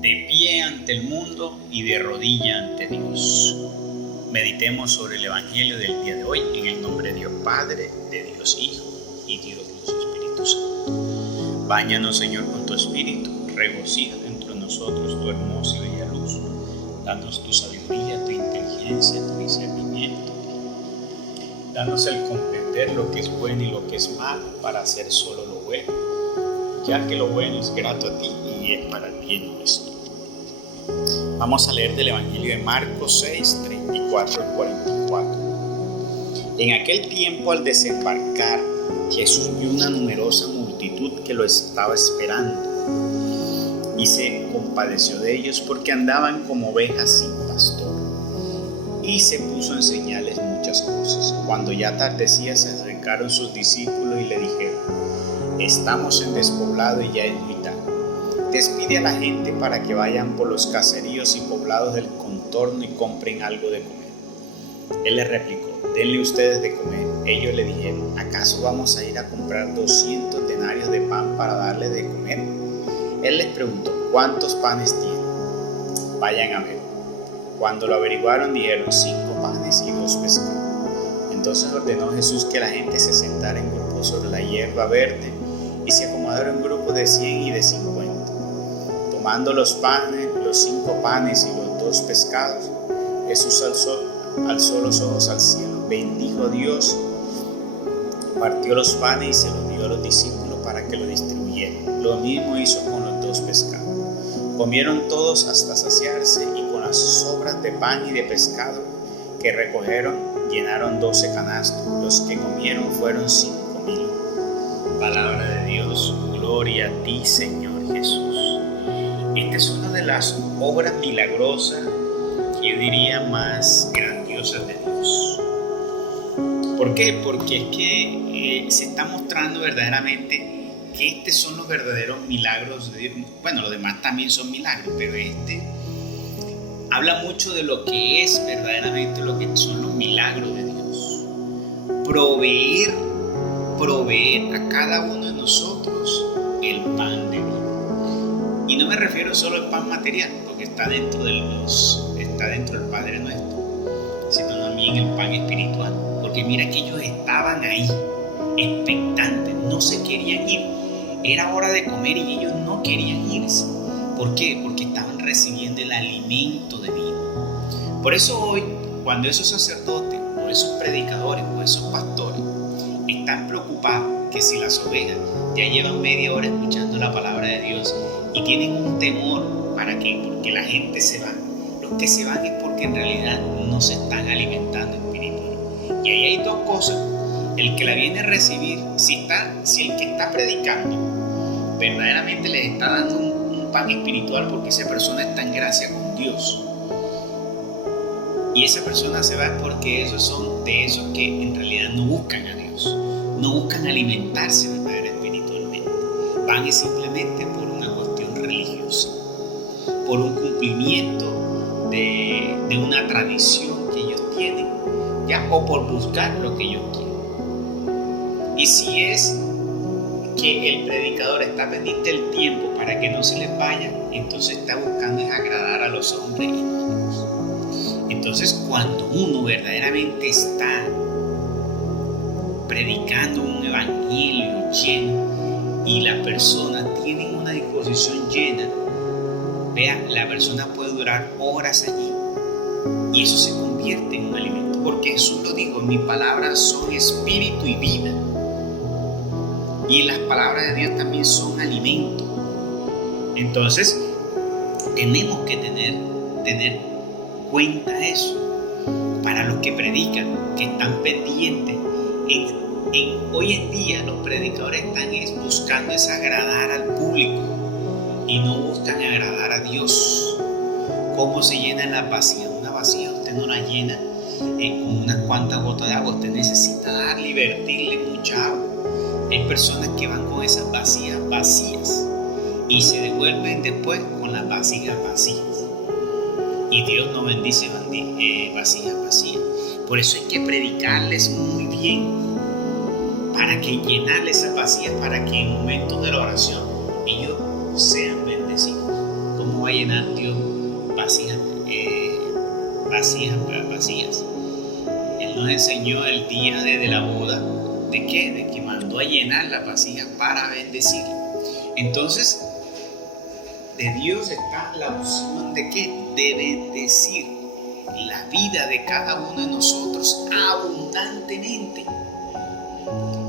de pie ante el mundo y de rodilla ante Dios. Meditemos sobre el Evangelio del día de hoy en el nombre de Dios Padre, de Dios Hijo y Dios Espíritu Santo. Báñanos, Señor, con tu Espíritu, regocija dentro de nosotros tu hermosa y bella luz. Danos tu sabiduría, tu inteligencia, tu discernimiento. Danos el comprender lo que es bueno y lo que es malo para hacer solo lo bueno, ya que lo bueno es grato a ti y es para el bien nuestro. Vamos a leer del Evangelio de Marcos 6, 34 al 44. En aquel tiempo, al desembarcar, Jesús vio una numerosa multitud que lo estaba esperando y se compadeció de ellos porque andaban como ovejas sin pastor, y se puso a enseñarles muchas cosas. Cuando ya atardecía, se acercaron sus discípulos y le dijeron: estamos en despoblado y ya es muy tarde. Despide a la gente para que vayan por los caseríos y poblados del contorno y compren algo de comer. Él les replicó: denle ustedes de comer. Ellos le dijeron: ¿acaso vamos a ir a comprar 200 denarios de pan para darle de comer? Él les preguntó: ¿cuántos panes tienen? Vayan a ver. Cuando lo averiguaron, dijeron: 5 panes y 2 pescados. Entonces ordenó Jesús que la gente se sentara en grupos sobre la hierba verde, y se acomodaron en grupos de 100 y de 50. Tomando los 5 panes y los 2 pescados, Jesús alzó los ojos al cielo, bendijo a Dios, partió los panes y se los dio a los discípulos para que lo distribuyeran. Lo mismo hizo con los 2 pescados. Comieron todos hasta saciarse, y con las sobras de pan y de pescado que recogieron llenaron 12 canastos. Los que comieron fueron 5,000. Palabra de Dios, gloria a ti, Señor Jesús. Esta es una de las obras milagrosas que yo diría más grandiosas de Dios. ¿Por qué? Porque es que se está mostrando verdaderamente que estos son los verdaderos milagros de Dios. Bueno, los demás también son milagros, pero este habla mucho de lo que es verdaderamente lo que son los milagros de Dios. Proveer a cada uno de nosotros el pan de vida. Y no me refiero solo al pan material, porque está dentro del Padre Nuestro, sino también el pan espiritual. Porque mira que ellos estaban ahí, expectantes, no se querían ir. Era hora de comer y ellos no querían irse. ¿Por qué? Porque estaban recibiendo el alimento de vida. Por eso hoy, cuando esos sacerdotes, o esos predicadores, o esos pastores están preocupados que si las ovejas ya llevan media hora escuchando la palabra de Dios y tienen un temor, ¿para qué? Porque la gente se va. Los que se van es porque en realidad no se están alimentando espiritualmente. Y ahí hay dos cosas. El que la viene a recibir, si el que está predicando verdaderamente les está dando un pan espiritual, porque esa persona está en gracia con Dios. Y esa persona se va porque esos son de esos que en realidad no buscan a Dios, no buscan alimentarse verdaderamente espiritualmente. Van simplemente por una cuestión religiosa, por un cumplimiento de una tradición que ellos tienen, ya, o por buscar lo que ellos quieren. Y si es que el predicador está pendiente del tiempo para que no se les vaya, entonces está buscando es agradar a los hombres y no a Dios. Entonces, cuando uno verdaderamente está predicando un evangelio lleno y la persona tiene una disposición llena, vea, la persona puede durar horas allí y eso se convierte en un alimento, porque Jesús lo dijo: mis palabras son espíritu y vida. Y las palabras de Dios también son alimento. Entonces, tenemos que tener cuenta eso. Para los que predican, que están pendientes. Hoy en día los predicadores están buscando es agradar al público y no buscan agradar a Dios. ¿Cómo se llenan las vasijas? Una vasija usted no la llena con unas cuantas gotas de agua. Usted necesita darle y vertirle mucha agua. Hay personas que van con esas vasijas vacías y se devuelven después con las vasijas vacías. Y Dios no bendice vasijas vacías. Por eso hay que predicarles muy bien, para que llenarles esas vasijas, para que en momentos de la oración ellos sean bendecidos. ¿Cómo va a llenar Dios vasijas, vacías. Él nos enseñó el día de la boda, ¿de qué? De que mandó a llenar las vasijas para bendecir. Entonces, de Dios está la opción de ¿qué? De bendecir la vida de cada uno de nosotros abundantemente.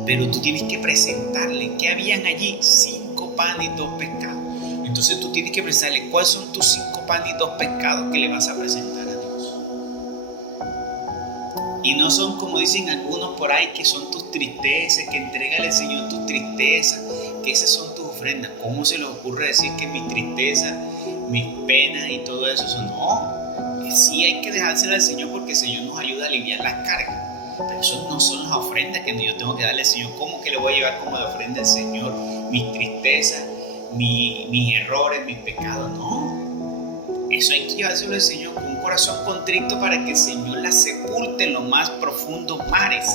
Pero tú tienes que presentarle que habían allí 5 panes y 2 pescados. Entonces tú tienes que presentarle cuáles son tus 5 panes y 2 pescados que le vas a presentar a Dios. Y no son como dicen algunos por ahí que son tus tristezas, que entrégale al Señor tus tristezas, que esas son tus ofrendas. ¿Cómo se les ocurre decir que mis tristezas, mis penas y todo eso son? No, sí hay que dejárselo al Señor porque el Señor nos ayuda a aliviar las cargas. Pero eso no son las ofrendas que yo tengo que darle al Señor. ¿Cómo que le voy a llevar como de ofrenda al Señor mis tristezas, mis errores, mis pecados? No. Eso hay que llevárselo al Señor con un corazón contrito para que el Señor la sepulte en los más profundos mares.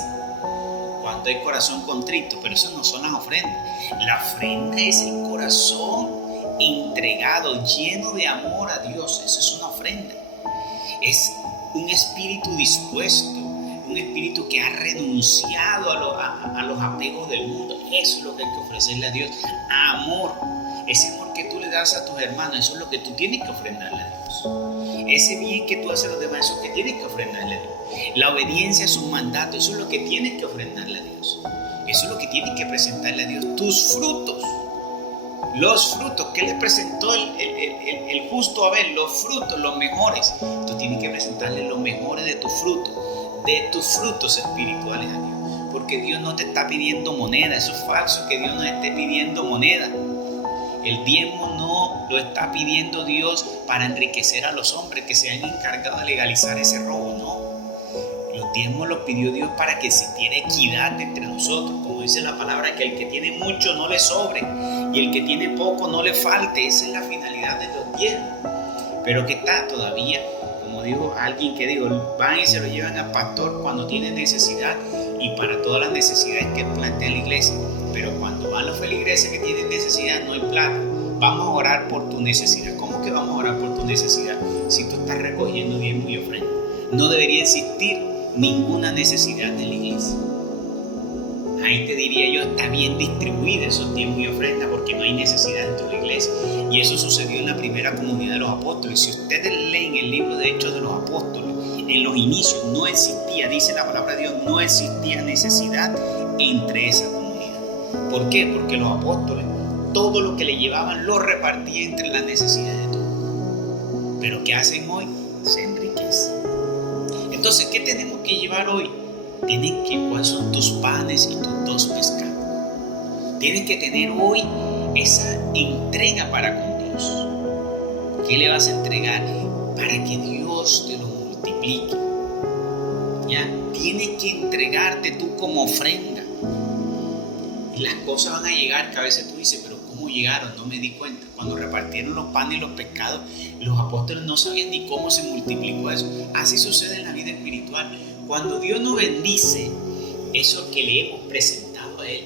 Cuando hay corazón contrito, pero eso no son las ofrendas. La ofrenda es el corazón entregado, lleno de amor a Dios. Eso es una ofrenda. Es un espíritu dispuesto. Un espíritu que ha renunciado a los apegos del mundo. Eso es lo que hay que ofrecerle a Dios. Amor. Ese amor que tú le das a tus hermanos, eso es lo que tú tienes que ofrendarle a Dios. Ese bien que tú haces a los demás, eso es lo que tienes que ofrendarle a Dios. La obediencia a sus mandatos, eso es lo que tienes que ofrendarle a Dios. Eso es lo que tienes que presentarle a Dios. Tus frutos. Los frutos que le presentó el justo Abel, los frutos, los mejores. Tú tienes que presentarle los mejores de tus frutos espirituales a Dios. Porque Dios no te está pidiendo moneda. Eso es falso, que Dios no esté pidiendo moneda. El diezmo no lo está pidiendo Dios para enriquecer a los hombres que se han encargado de legalizar ese robo, no. Los diezmos los pidió Dios para que existiera equidad entre nosotros. Como dice la palabra, que el que tiene mucho no le sobre y el que tiene poco no le falte. Esa es la finalidad de los diezmos. Pero que está todavía, como dijo alguien que dijo, van y se lo llevan al pastor cuando tienen necesidad y para todas las necesidades que plantea la iglesia. Pero cuando van los feligreses que tienen necesidad, no hay plata. Vamos a orar por tu necesidad. ¿Cómo que vamos a orar por tu necesidad si tú estás recogiendo diezmo y ofrenda? No debería existir ninguna necesidad en la iglesia. Ahí te diría yo, está bien distribuida esos diezmos y ofrendas porque no hay necesidad dentro de la iglesia. Y eso sucedió en la primera comunidad de los apóstoles. Si ustedes leen el libro de Hechos de los Apóstoles, en los inicios no existía, dice la palabra de Dios, no existía necesidad entre esa comunidad. ¿Por qué? Porque los apóstoles, todo lo que le llevaban lo repartían entre las necesidades de todos. Pero ¿qué hacen hoy? Se enriquecen. Entonces, ¿qué tenemos que llevar hoy? ¿Cuáles son tus panes y tus 2 pescados? Tienes que tener hoy esa entrega para con Dios. ¿Qué le vas a entregar? Para que Dios te lo multiplique. ¿Ya? Tienes que entregarte tú como ofrenda. Y las cosas van a llegar que a veces tú dices, pero ¿cómo llegaron? No me di cuenta. Cuando repartieron los panes y los pescados, los apóstoles no sabían ni cómo se multiplicó eso. Así sucede en la vida espiritual. Cuando Dios nos bendice, eso que le hemos presentado a Él,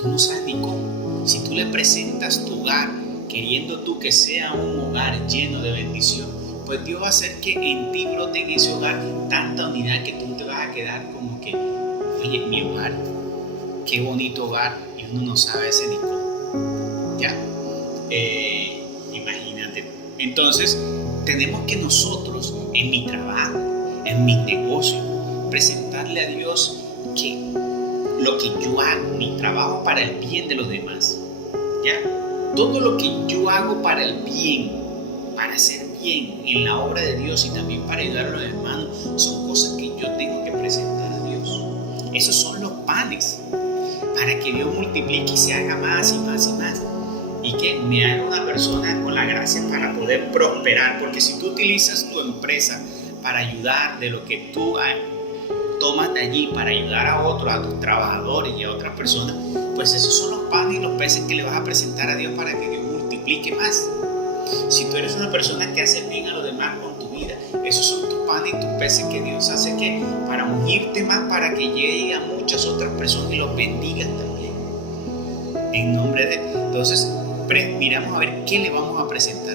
tú no sabes ni cómo. Si tú le presentas tu hogar, queriendo tú que sea un hogar lleno de bendición, pues Dios va a hacer que en ti brote en ese hogar tanta unidad que tú te vas a quedar como que, oye, mi hogar, qué bonito hogar, y uno no sabe ese ni cómo. Ya, imagínate. Entonces, tenemos que nosotros, en mi trabajo, en mis negocios, presentarle a Dios que lo que yo hago, mi trabajo para el bien de los demás, ¿ya? Todo lo que yo hago para el bien, para hacer bien en la obra de Dios y también para ayudar a los hermanos, son cosas que yo tengo que presentar a Dios. Esos son los panes, para que Dios multiplique y se haga más y más y más. Y que me haga una persona con la gracia para poder prosperar, porque si tú utilizas tu empresa para ayudar de lo que tú tomas de allí para ayudar a otros, a tus trabajadores y a otras personas, pues esos son los panes y los peces que le vas a presentar a Dios para que Dios multiplique más. Si tú eres una persona que hace bien a los demás con tu vida, esos son tus panes y tus peces que Dios hace que para ungirte más, para que llegue a muchas otras personas y los bendigas también. En nombre de... Entonces, miramos a ver qué le vamos a presentar